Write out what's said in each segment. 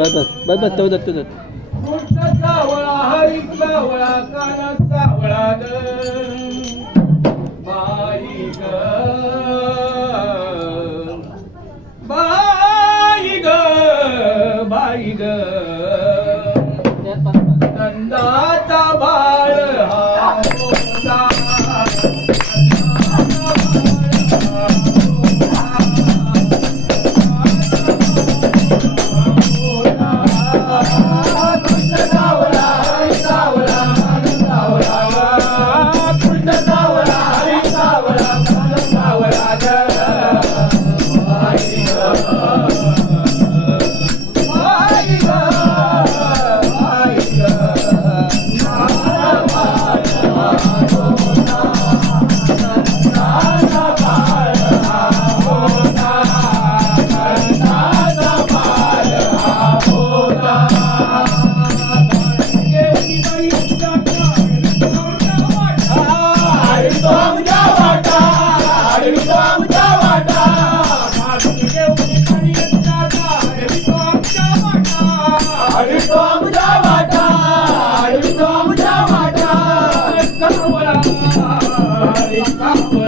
बस बस बस बस तेवढं तेवढं सावळा हरितला वळा काना सावळा बाई ग. बाई ग बाई ग. नंदाचा बा 감사합니다.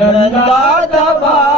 नंदा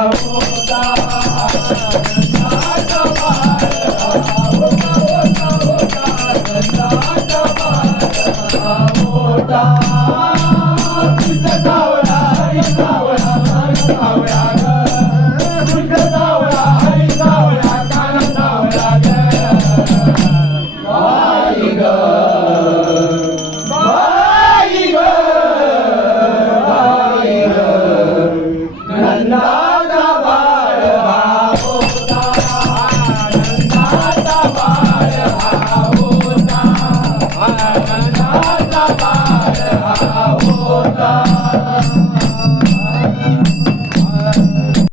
봐